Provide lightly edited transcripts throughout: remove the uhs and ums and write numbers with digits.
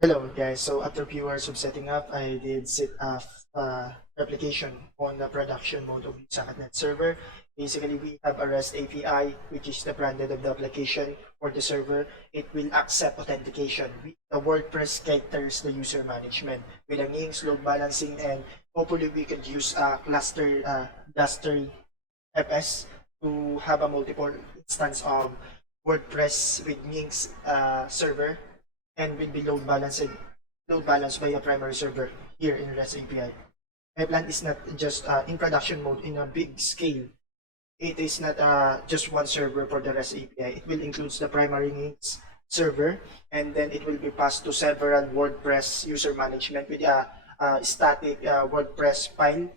Hello guys, so after a few hours of setting up, I did set up replication on the production mode of USocketNet server. Basically, we have a REST API, which is the branded of the application for the server. It will accept authentication. The WordPress caters the user management with a links, load balancing, and hopefully we could use a cluster FS to have a multiple instance of WordPress with links server and will be load balanced by a primary server here in REST API. My plan is not just in production mode in a big scale. It is not just one server for the REST API. It will include the primary links server, and then it will be passed to several WordPress user management with a static WordPress file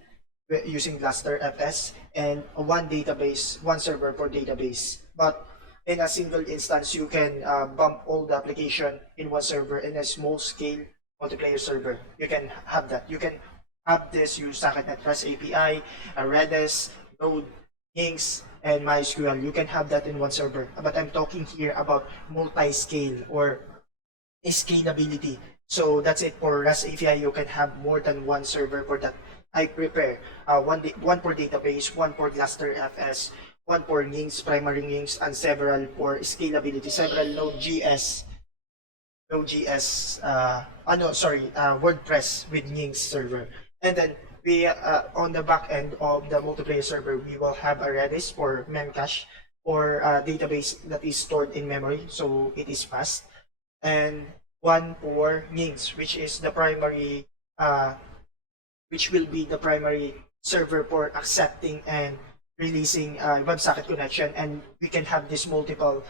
using cluster FS, and one database, one server for database. But in a single instance, you can bump all the application in one server in a small scale multiplayer server. You can have that. You can have this use USocketNet REST API, Redis, Node, Inks, and MySQL. You can have that in one server. But I'm talking here about multi-scale or scalability. So that's it for REST API. You can have more than one server for that. I prepare one for database, one for cluster FS, one for links, primary links, and several for scalability, several Node.js, WordPress with links server. And then we, on the back end of the multiplayer server, we will have a Redis for memcache or a database that is stored in memory, so it is fast. And one for links, which is the primary, which will be the primary server for accepting and releasing WebSocket connection, and we can have this multiple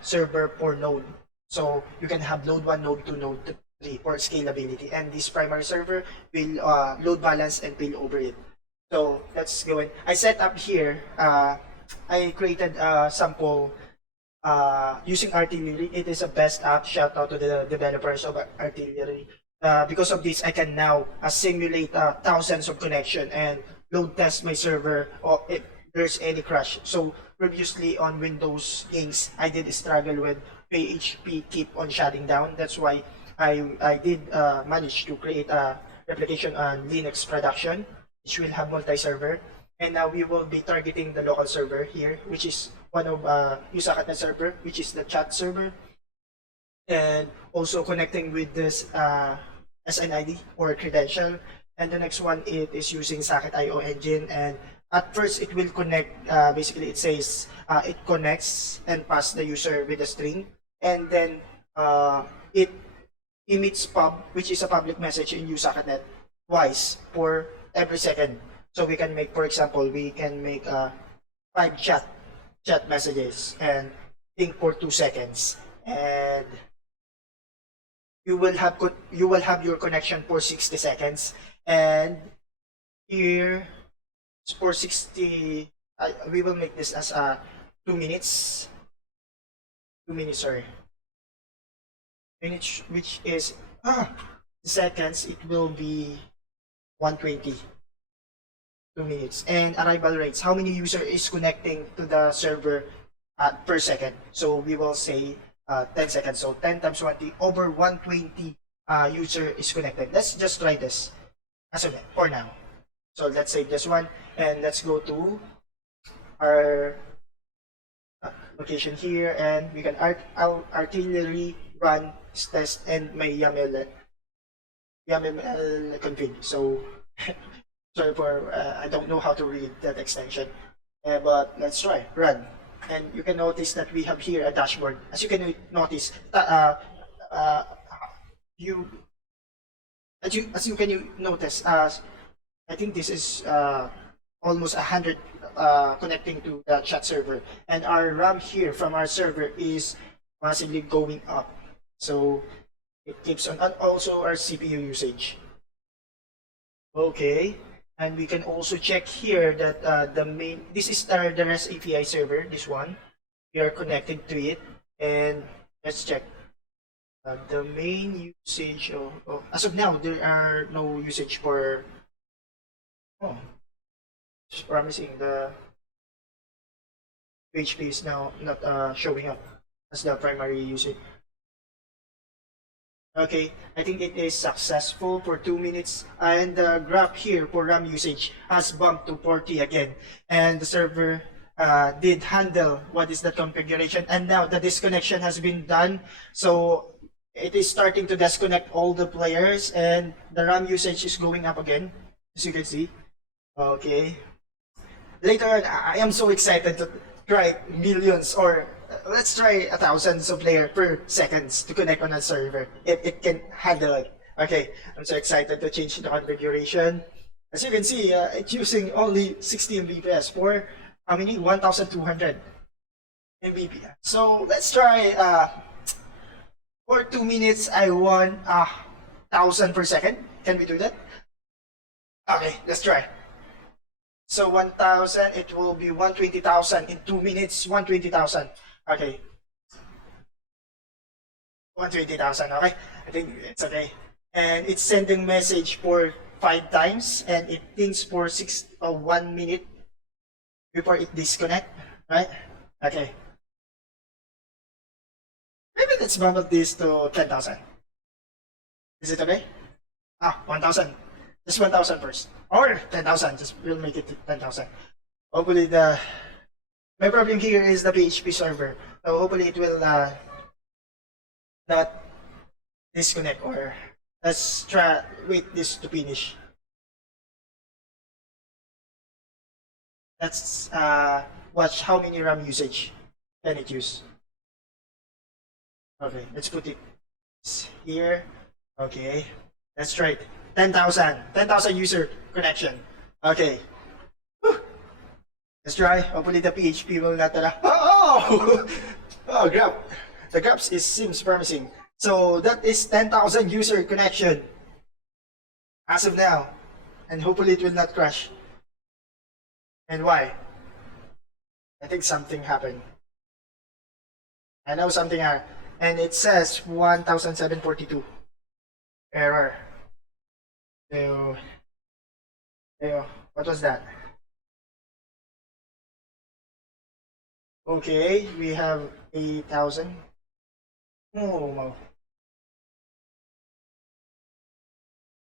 server for node. So you can have node 1, node 2, node 3 for scalability, and this primary server will load balance and bill over it. So let's go in. I set up here, I created a sample using Artillery. It is a best app. Shout out to the developers of Artillery. Because of this, I can now simulate thousands of connection and load test my server or if there's any crash. So previously on Windows games, I did struggle with PHP keep on shutting down. That's why I did manage to create a replication on Linux production, which will have multi-server. And now we will be targeting the local server here, which is one of USocketNet server, which is the chat server, and also connecting with this SNID or credential. And the next one, it is using Socket.io engine, and at first it will connect, basically it says it connects and pass the user with a string, and then it emits pub, which is a public message in USocketNet twice for every second. So we can make, for example, we can make 5 chat messages and think for 2 seconds, and you will have your connection for 60 seconds, and here for 60 we will make this as 2 minutes, sorry, minutes, which is seconds. It will be 120. 2 minutes. And arrival rates, how many user is connecting to the server per second. So we will say 10 seconds. So 10 times 20, over 120 user is connected. Let's just try this as of for now. So let's save this one, and let's go to our location here, and we can artillery run test and my YAML config. So sorry for I don't know how to read that extension, but let's try run. And you can notice that we have here a dashboard. As you can notice, as you can notice, I think this is almost 100 connecting to the chat server, and our RAM here from our server is massively going up. So it keeps on, and also our CPU usage. Okay, and we can also check here that this is the REST API server, this one. We are connected to it, and let's check the main usage of, as of now, there are no usage for, it's promising the PHP is now not showing up as the primary usage. Okay, I think it is successful for 2 minutes, and the graph here for RAM usage has bumped to 40 again, and the server did handle what is the configuration, and now the disconnection has been done, so it is starting to disconnect all the players, and the RAM usage is going up again, as you can see. Okay. Later on, I am so excited to try millions, or let's try thousands of players per seconds to connect on a server if it can handle it. Okay, I'm so excited to change the configuration. As you can see, it's using only 60 Mbps for how many? 1,200 Mbps. So let's try. For 2 minutes, I want 1,000 per second. Can we do that? Okay, let's try. So 1,000, it will be 120,000 in 2 minutes. 120,000. Okay. 120,000. Okay. I think it's okay. And it's sending message for 5 times, and it thinks for 1 minute before it disconnect. Right? Okay. Maybe let's bump up this to 10,000. Is it okay? 1,000. Just 1,000 first. Or 10,000. Just we'll make it to 10,000. Hopefully my problem here is the PHP server. So hopefully it will not disconnect, or let's try wait this to finish. Let's watch how many RAM usage can it use. Okay, let's put it here. Okay, let's try it. 10,000. 10,000 user connection. Okay. Whew. Let's try. Hopefully the PHP will not oh! Oh, grab. The grabs seems promising. So that is 10,000 user connection as of now. And hopefully it will not crash. And why? I think something happened. I know something happened. And it says 1,742 error. So, what was that? Okay, we have 8,000. Oh, no.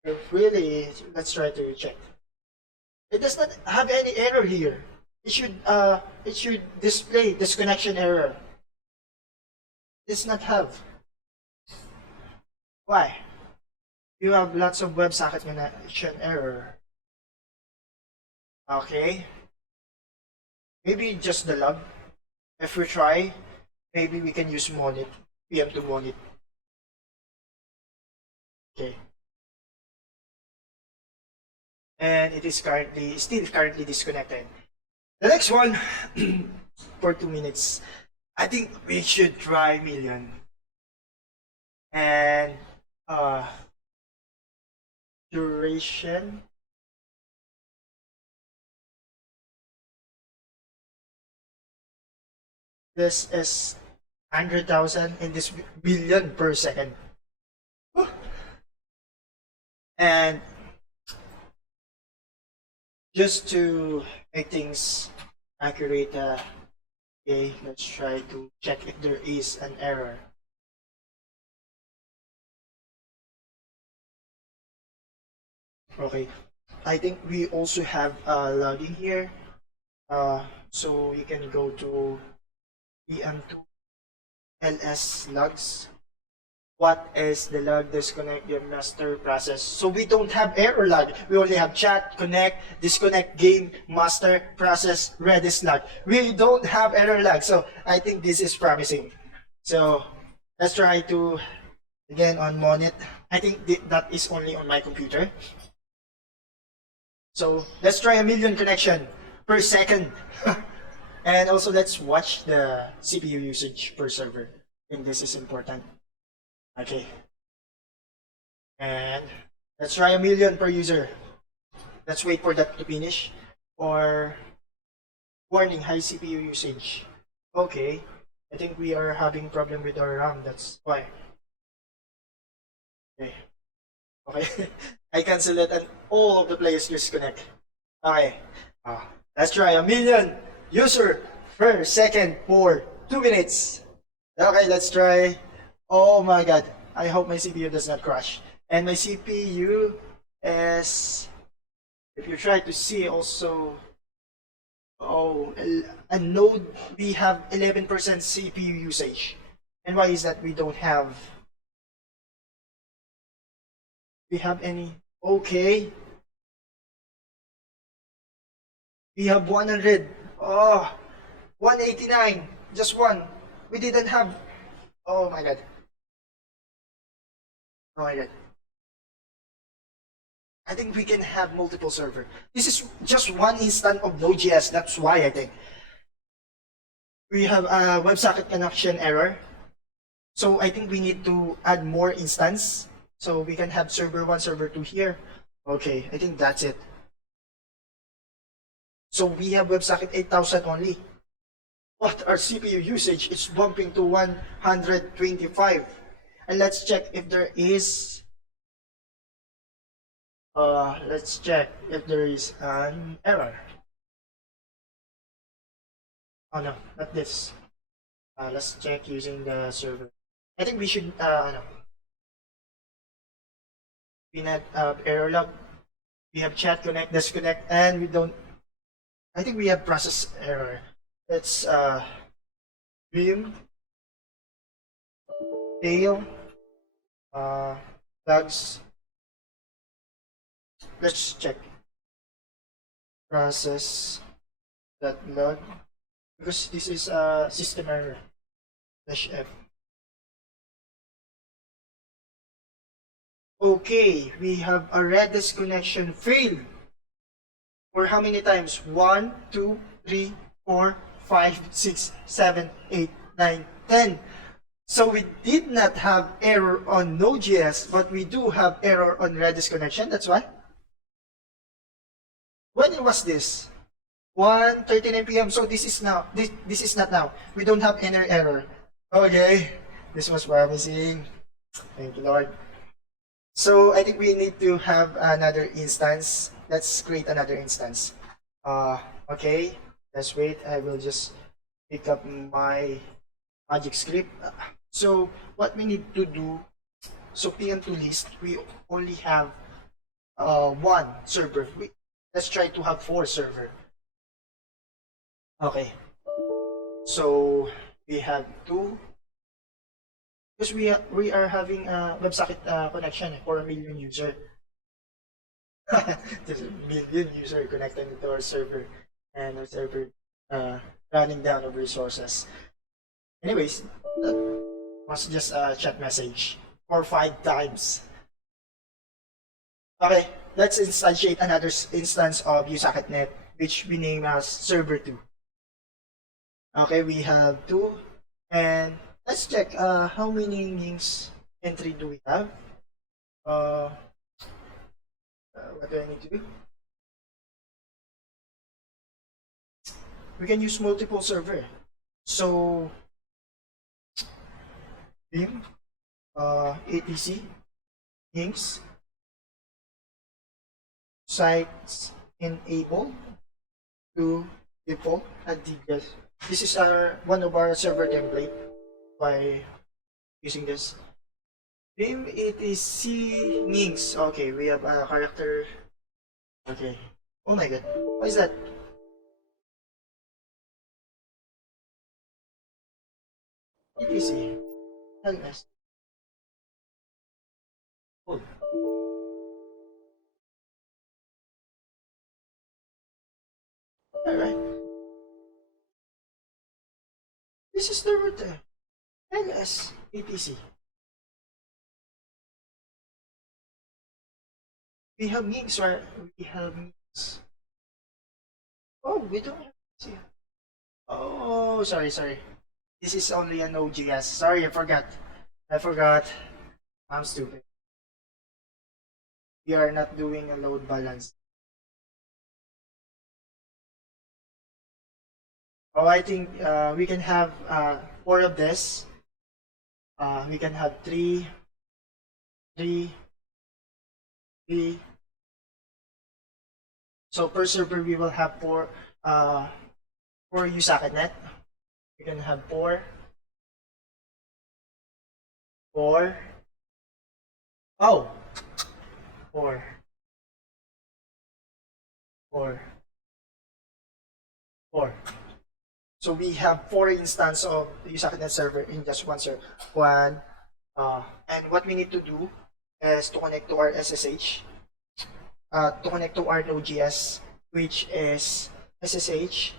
If really, let's try to check. It does not have any error here. It should display disconnection error. It does not have. Why? You have lots of WebSocket connection error. Okay. Maybe just the log. If we try, maybe we can use Monit, PM to Monit. Okay. And it is still currently disconnected. The next one, for 2 minutes. I think we should try million. And duration. This is 100,000 in this billion per second. And just to make things accurate, okay, let's try to check if there is an error. Okay, I think we also have logging here. So you can go to PM2 LS logs. What is the log disconnect your master process? So we don't have error log. We only have chat, connect, disconnect, game, master, process, Redis log. We don't have error log. So I think this is promising. So let's try to again on Monit. I think that is only on my computer. So let's try a million connection per second. And also let's watch the CPU usage per server. I think this is important. Okay. And let's try a million per user. Let's wait for that to finish. Or warning, high CPU usage. Okay. I think we are having problem with our RAM. That's why. Okay. Okay. I cancel it and all of the players disconnect. Okay. Let's try a million user per second for 2 minutes. Okay, let's try. Oh my god. I hope my CPU does not crash. And my CPU is, if you try to see also, a node, we have 11% CPU usage. And why is that? We have any, okay. We have 100, 189, just one. We didn't have, oh my god. Oh my god. I think we can have multiple server. This is just one instance of Node.js. That's why I think. We have a WebSocket connection error. So I think we need to add more instance. So we can have server 1, server 2 here. Okay, I think that's it. So we have WebSocket 8000 only. But our CPU usage is bumping to 125. And let's check if there is an error. Oh no, not this. Let's check using the server. I think we should we not error log. We have chat connect, disconnect, and we don't. I think we have process error. Let's vim tail logs. Let's check process that log, because this is a system error. -f. Okay, we have a Redis connection failed. For how many times? 1, 2, 3, 4, 5, 6, 7, 8, 9, 10. So we did not have error on Node.js, but we do have error on Redis connection. That's why. When was this? 1:39 p.m. So this is now. This is not now. We don't have any error. Okay, this was promising. Thank you, Lord. So I think we need to have another instance. Let's create another instance. Okay, let's wait. I will just pick up my magic script. So what we need to do, so PM2 list, we only have one server. Let's try to have 4 server. Okay, so we have 2, because we are having a WebSocket connection for 1 million user. There's 1 million user connected to our server, and our server running down of resources. Anyways, that was just a chat message for 5 times. Okay, let's instantiate another instance of USocketNet, which we name as server 2. Okay, we have 2, and let's check how many links entry do we have. What do I need to do? We can use multiple server. So vim ATC links sites enable to default at DBS. This is one of our server template by using this. Vim ATC links. Okay, we have a character. Okay. Oh my god. What is that? ATC. LS. Oh. Alright. This is the router. LS ATC. We have links, or we have links. Oh, we don't have links here. Oh, sorry. This is only a Node.js. Sorry, I forgot. I'm stupid. We are not doing a load balance. Oh, I think we can have 4 of this. We can have 3, 3, 3. So per server we will have 4 for USocketNet. We can have 4, 4, Oh, four, four, four. So we have 4 instances of the USocketNet server in just one. And what we need to do is to connect to our SSH, to connect to our Node.js, which is SSH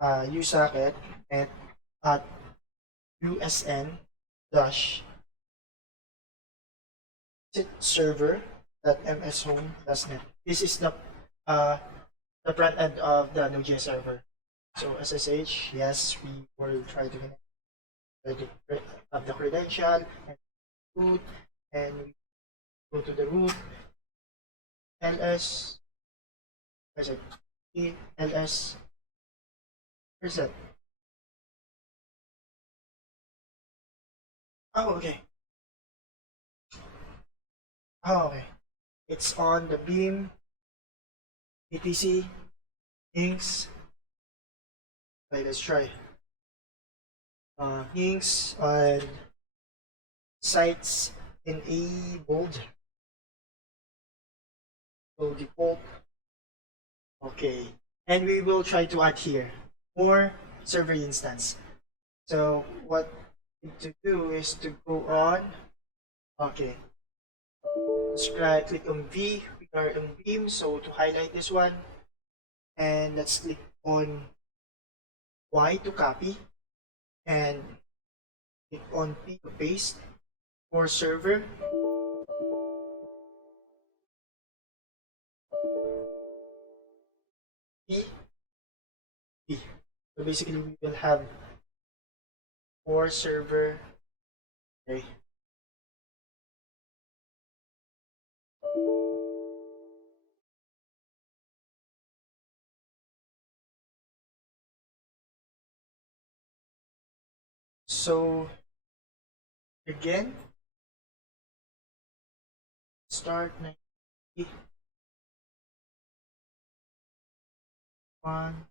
USocketNet at USN dash server.mshome.net. This is the front end of the Node.js server. So SSH, yes, we will try to have the credential and root, and we go to the root, ls, where's it? ls, where's that? Oh, okay. Oh, okay. It's on the beam, etc, inks. Okay, let's try. Inks and sites enabled. So default. Okay. And we will try to add here more server instance. So what we need to do is to go on. Okay. Let's click on V. We are on beam. So to highlight this one, and let's click on Y to copy, and click on P to paste for server. P. So basically we will have 4 server. Okay. So again, start 90, 1,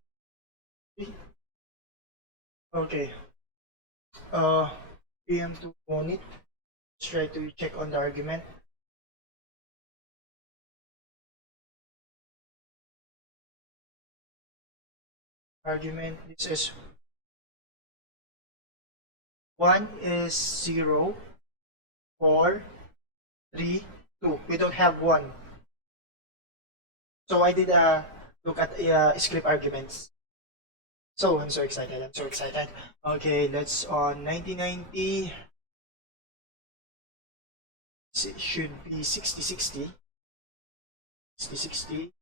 3. Okay. PM2 on it. Let's try to check on the argument. This is 1 is 0, 4, 3, 2. We don't have 1. So I did look at script arguments. So I'm so excited. Okay, let's on 1990. It should be 6060. 6060.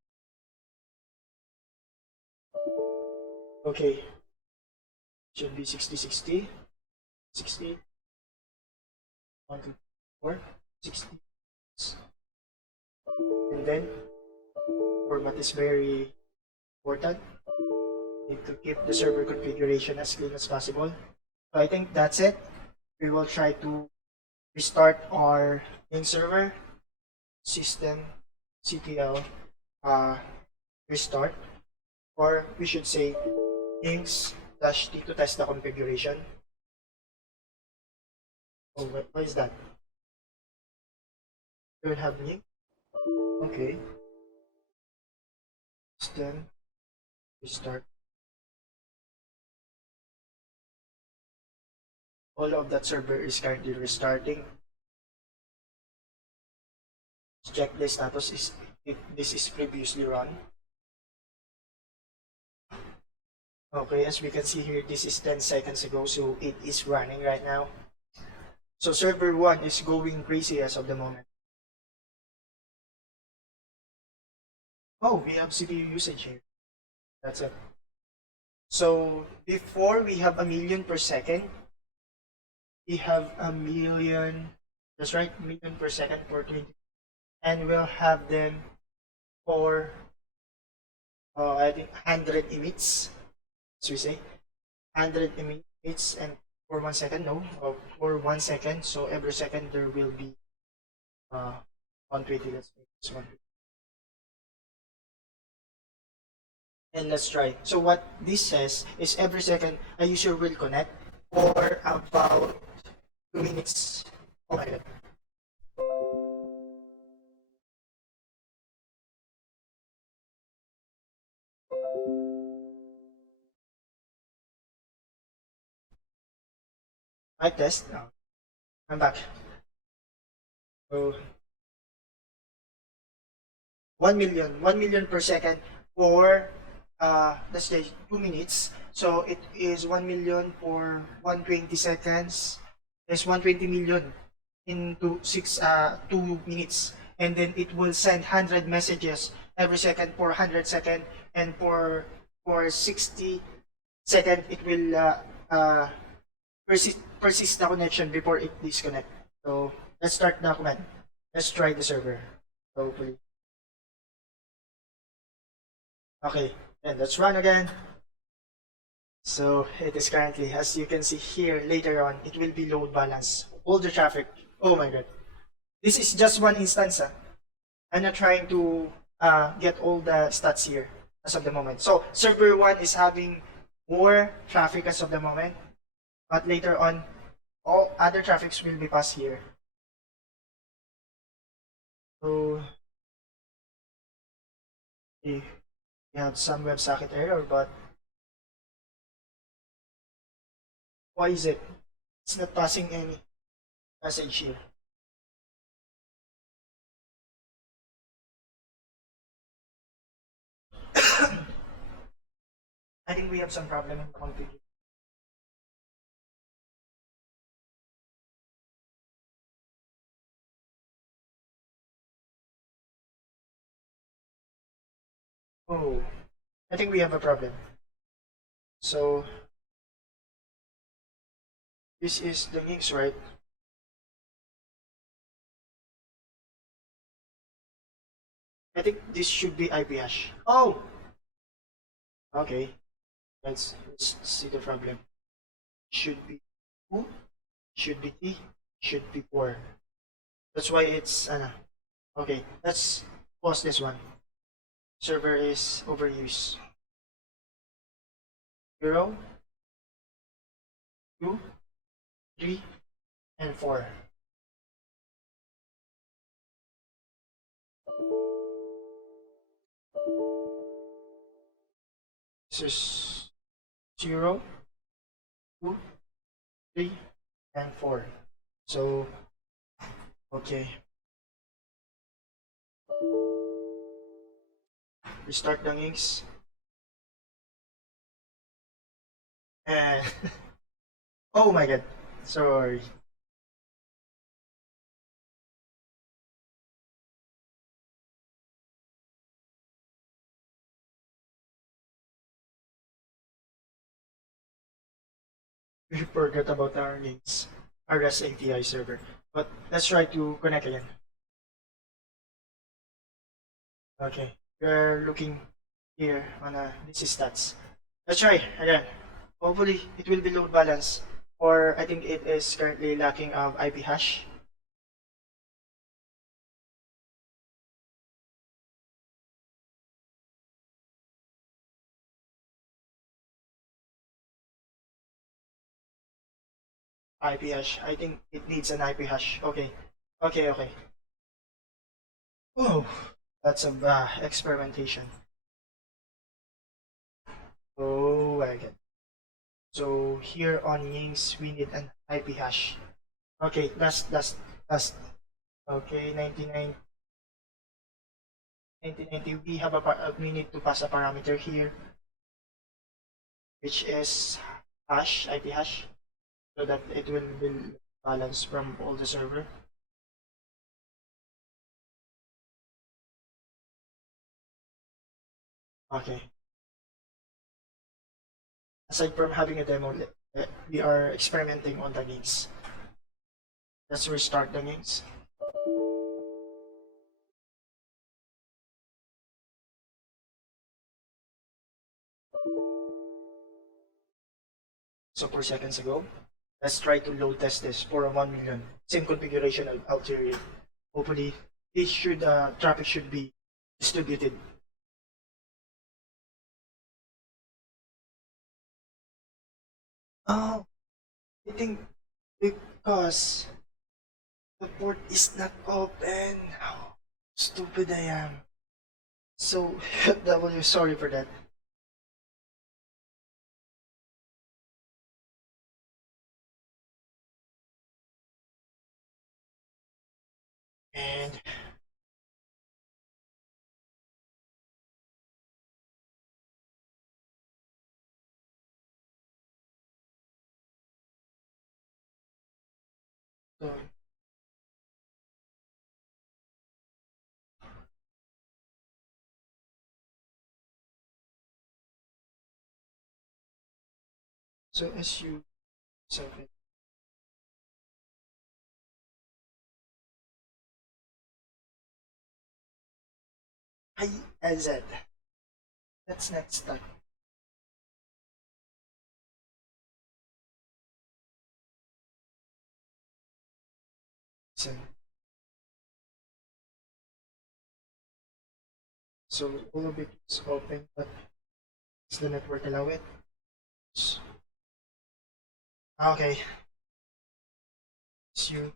Okay. Should be 6060. 60. 1, 2, 4. 60. And then format is very important. Need to keep the server configuration as clean as possible. So I think that's it. We will try to restart our main server, system ctl restart, or we should say inks-t to test the configuration. Oh, what is that? You don't have link? Okay. System restart. All of that server is currently restarting. Let's check the status is if this is previously run. Okay, as we can see here, this is 10 seconds ago, so it is running right now. So server 1 is going crazy as of the moment. Oh, we have CPU usage here. That's it. So before we have 1,000,000 per second, we have 1,000,000, that's right, million per second for 20. And we'll have them for, I think, 100 emits, as we say. 100 emits, and for 1 second, no, for 1 second. So every second there will be 120, let's make this 120. And let's try. So what this says is every second a user will connect for about 2 minutes. Oh my god. Mic test. No. I'm back. So 1 million per second for let's say 2 minutes. So it is 1 million for 120 seconds. There's 120 million into 2 minutes, and then it will send 100 messages every second for 100 seconds, and for 60 seconds it will persist the connection before it disconnect. So let's start the command. Let's try the server. Hopefully. Okay, and let's run again. So it is currently, as you can see here, later on, it will be load balance. All the traffic. Oh my god. This is just one instance. I'm not trying to get all the stats here as of the moment. So server 1 is having more traffic as of the moment. But later on, all other traffics will be passed here. So we have some WebSocket error, but why is it? It's not passing any message here. I think we have some problem in the configuration. Oh, I think we have a problem. So this is the links, right? I think this should be IP hash. Oh, okay. Let's see the problem. Should be 2, should be 3, should be 4. That's why it's okay. Let's pause this one. Server is overused. 0, 2, 3, and 4. This is 0, 2, 3, and 4. So, okay. Restart the links. And oh my god. Sorry. We forgot about our links. Our REST API server. But let's try to connect again. Okay. We're looking here on this is stats. Let's try again. Hopefully it will be load balance, or I think it is currently lacking of IP hash. IP hash. I think it needs an IP hash. Okay. Okay, okay. Oh, that's a experimentation. Oh, I get. So here on links, we need an IP hash. Okay, that's okay. 1990. We have we need to pass a parameter here, which is hash IP hash, so that it will be balanced from all the server. Okay. Aside from having a demo, we are experimenting on the links. Let's restart the links. So 4 seconds ago, let's try to load test this for a 1 million. Same configuration of ulterior. Hopefully, this should traffic should be distributed. Oh, I think because the port is not open. How stupid I am. So W, sorry for that. And so, so as you submit, IZ, let's not start. So all of it is open, but does the network allow it? Okay. So you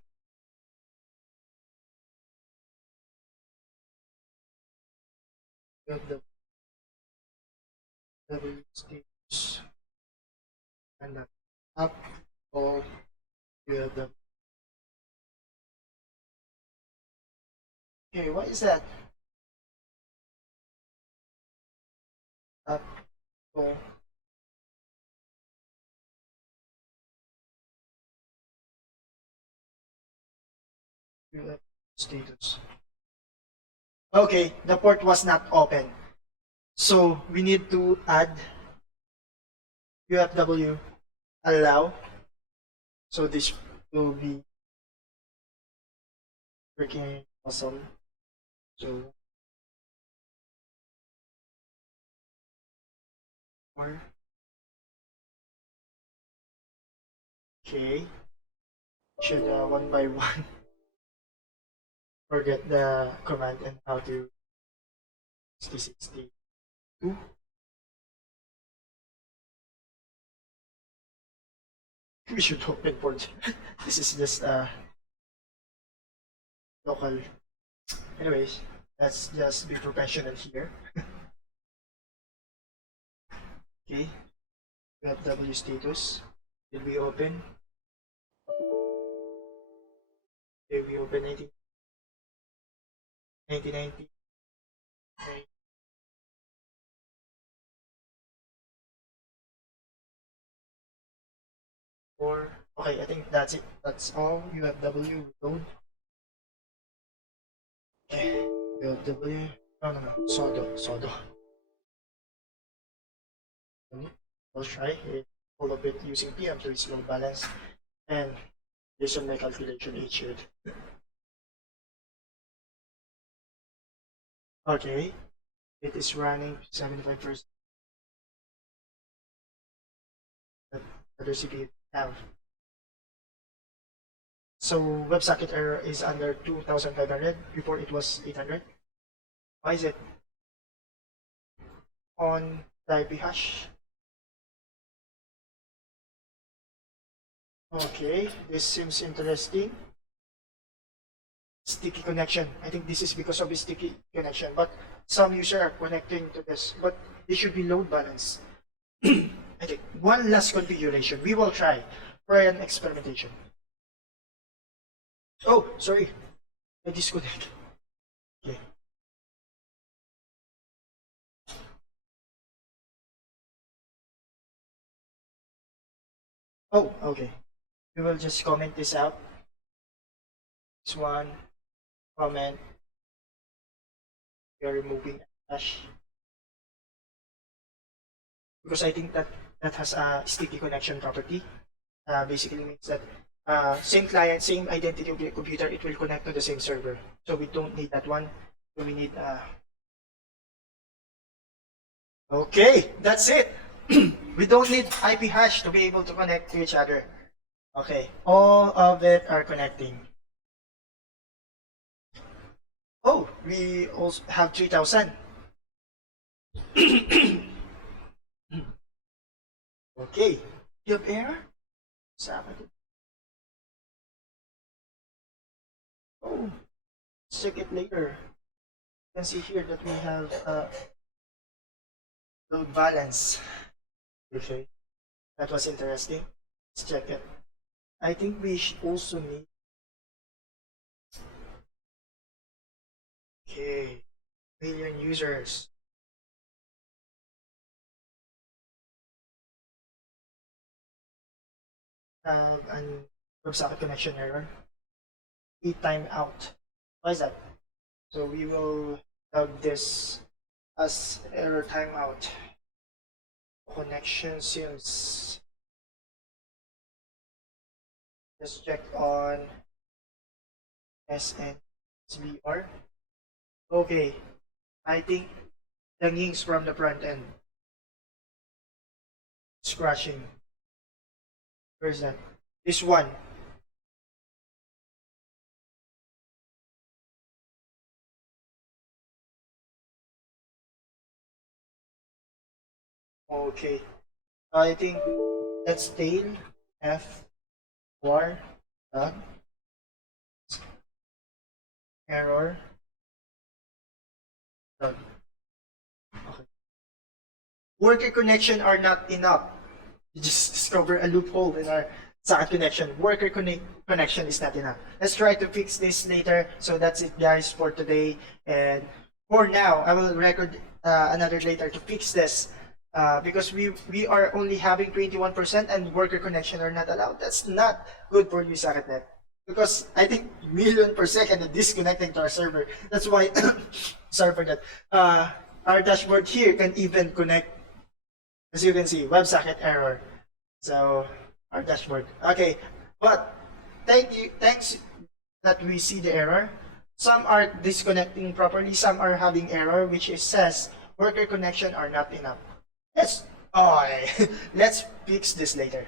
have the W stage and the up, or you have the. Okay, what is that? Up, or you have status. Okay, the port was not open. So we need to add UFW allow. So this will be freaking awesome. So or okay, should one by one forget the command and how to 6062. We should open port. This is just local. Anyways, let's just be professional here. Okay, we have W status. Did we open? Okay, we open 1990. Okay. Okay, I think that's it. That's all. UFW load. Okay, UFW. No. Sodo. I'll try it. All of it using PM to its load balance. And based on my calculation, it should. Okay, it is running 75%. That other CPU have. So WebSocket error is under 2500. Before it was 800. Why is it on the IP hash? Okay, this seems interesting. Sticky connection. I think this is because of the sticky connection, but some users are connecting to this, but it should be load balance. I think one last configuration. We will try for an experimentation. Oh, sorry. I disconnect. Okay. Oh, okay. We will just comment this out. This one, comment. We are removing hash. Because I think that has a sticky connection property. Basically means that same client, same identity of the computer, it will connect to the same server. So we don't need that one. So we need okay, that's it. We don't need IP hash to be able to connect to each other. Okay, all of it are connecting. Oh, we also have 3000. Okay, you have error? Oh, check it later. You can see here that we have load balance. Okay, that was interesting. Let's check it. I think we should also need million users. Have an WebSocket connection error. A timeout. Why is that? So we will have this as error timeout. Connection seems. Let's check on SNSBR. Okay, I think the links from the front end is crashing. Where is that? This one. Okay, I think that's tail F war dot error dot. Okay. Worker connection are not enough. You just discover a loophole in our socket connection. Worker connection is not enough. Let's try to fix this later. So that's it, guys, for today. And for now, I will record another later to fix this. Because we are only having 21% and worker connection are not allowed. That's not good for USocketNet. Because I think million per second is disconnecting to our server. That's why, sorry for that. Our dashboard here can even connect, as you can see, WebSocket error. So our dashboard. Okay, but thanks that we see the error. Some are disconnecting properly, some are having error, which is says worker connection are not enough. Let's let's fix this later.